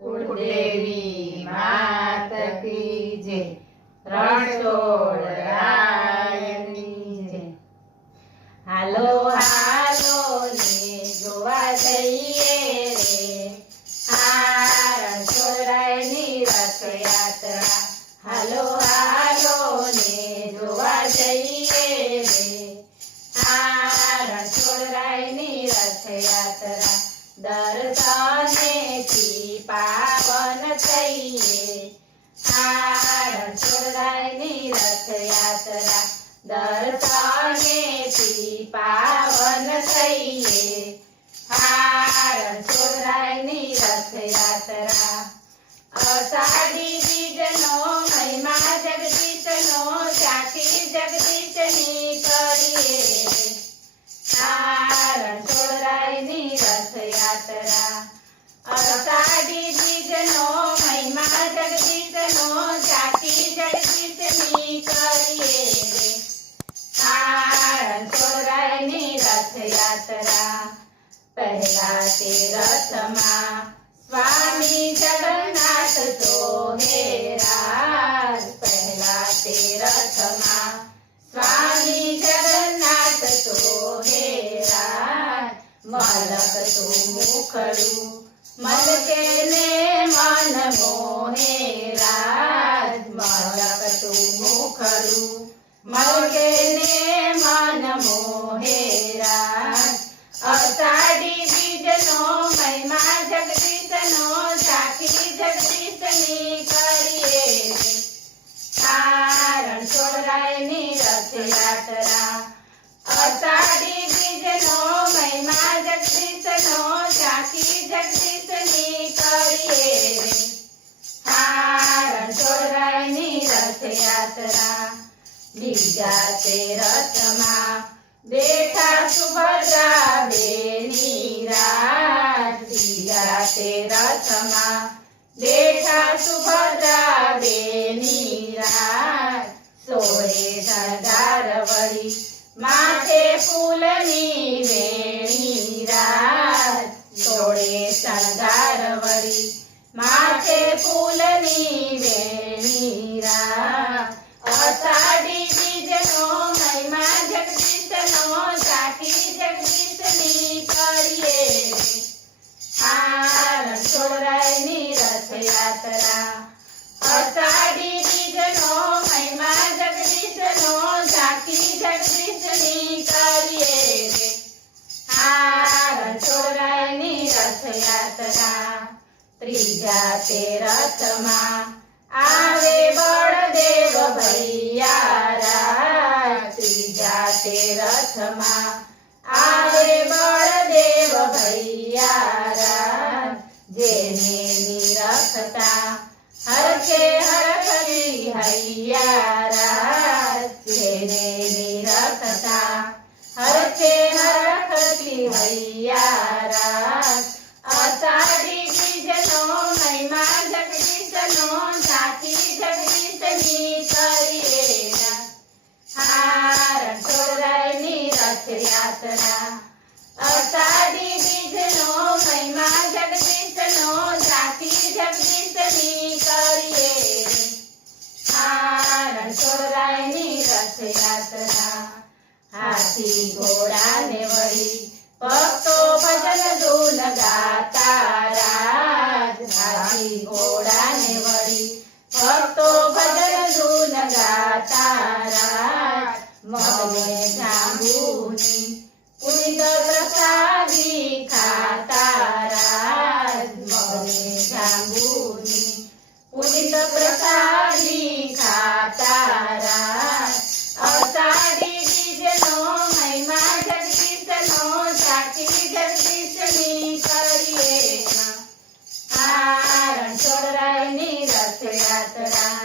कुलदेवी मात की जय। રણછોડરાયની જય। હાલો હાલો ને જોવા જઈએ રે આ રણછોડરાયની રથયાત્રા। હાલો હાલો ને જોવા જઈએ રે આ રણછોડરાયની રથયાત્રા। દર્શનેથી પાવન થઈએ આ રણછોડરાયની રથયાત્રા। દર્શનેથી પાવન થઈએ આ રણછોડરાયની રથયાત્રા। અષાઢી બીજનો મહિમા જગદીશનો ઝાંખી જગદીશની કરીએ આ રણછોડરાયની રથયાત્રા। અષાઢી બીજનો મહિમા જગદીશનો ઝાંખી જગદીશની કરીએ આ રણછોડરાયની રથયાત્રા। પહેલા તે રથમાં સ્વામી જગન્નાથ સોહેરાજ। પહેલા તે રથમાં સ્વામી જગન્નાથ સોહેરાજ। મલકતું મુખડું મલકે ને મન મોહેરાજ। મલકતું મુખડું મલકે ને મન મોહેરાજ। અષાઢી બીજનો મહિમા જગદીશનો ઝાંખી જગદીશની કરીએ આ રણછોડરાયની રથયાત્રા। અષાઢી બીજનો મહિમા જગદીશનો ઝાંખી જગદીશની કરીએ આ રણછોડરાયની રથયાત્રા। બીજા તે રથમાં બેઠા સુભદ્રા બેની રાજ। બીજા તે રથમાં બેઠા સુભદ્રા બેની રાજ। સોળે શણગાર વળી માથે ફૂલની વેણી રાજ। સોળે શણગાર વળી માથે ફૂલની વેણી રાજ। અષાઢી બીજનો મહિમા જગદીશનો ઝાંખી જગદીશની કરીએ આ રણછોડરાયની રથયાત્રા। અષાઢી બીજનો મહિમા જગદીશનો ઝાંખી જગદીશની કરીએ આ રણછોડરાયની રથયાત્રા। ત્રીજા તે રથમાં આવે બળદેવ ભૈયા રાજ। ત્રીજા તે રથમાં આવે બળદેવ ભૈયા રાજ। જેને નિરખતા હરખે હરખરી હૈયા રાજ। જેને નિરખતા હરખે હરખરી હૈયા રાજ। અષાઢી બીજનો મહિમા જગદીશનો ઝાંખી જગદીશની કરીએ આ રણછોડરાયની રથયાત્રા। અષાઢી બીજનો મહિમા જગદીશનો ઝાંખી જગદીશની કરીએ આ રણછોડરાયની રથયાત્રા। હાથી ઘોડાને વળી ભક્તો ભજન ધૂન ગાતા રાજ। હાથી ઘોડાને વળી ભક્તો ભજન ધૂન ગાતા રાજ। મગને જાંબુની પુનિત પ્રસાદી ખાતા રાજ। મગને જાંબુની પુનિત પ્રસાદી ખાતા રાજ। અષાઢી બીજનો મહિમા જગદીશનો ઝાંખી જગદીશની કરીએ આ રણછોડરાયની રથયાત્રા।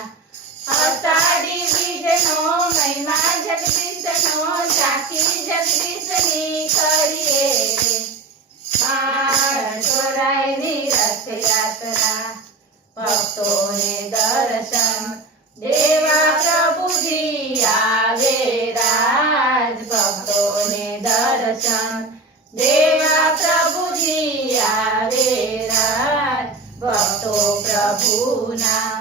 અષાઢી બીજનો મહિમા જગદીશનો ઝાંખી જગદીશની કરીએ આ રણછોડરાયની રથયાત્રા। ભક્તોને દર્શન દેવા પ્રભુજી આવે રાજ। ભક્તોને દર્શન દેવા પ્રભુજી આવે રાજ। ભક્તો પ્રભુના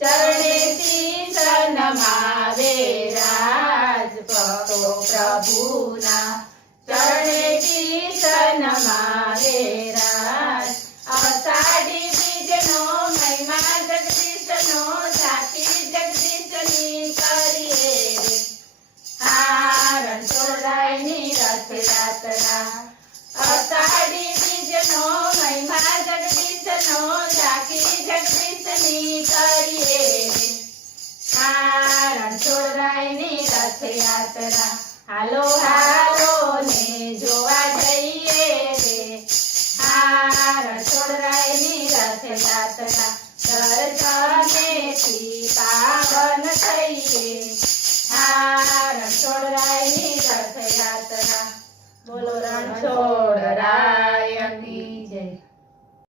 ચરણે શીશ નમાવે રાજ ભક્તો પ્રભુના ચરણે શીશ નમાવે રાજ અષાઢી બીજનો મહિમા જગદીશનો સાચી જગદીશની કરીએ રે રણછોડરાયની રથયાત્રા અષાઢી બીજનો મહિમા જગદીશનો સાચી જગદીશની કરીએ રે રણછોડરાયની રથયાત્રા હાલો હાલો ને જોવા જઈએ રે રણછોડરાયની રથયાત્રા દર્શનેથી પાવન થઈએ રણછોડરાયની રથયાત્રા બોલો રણછોડરાય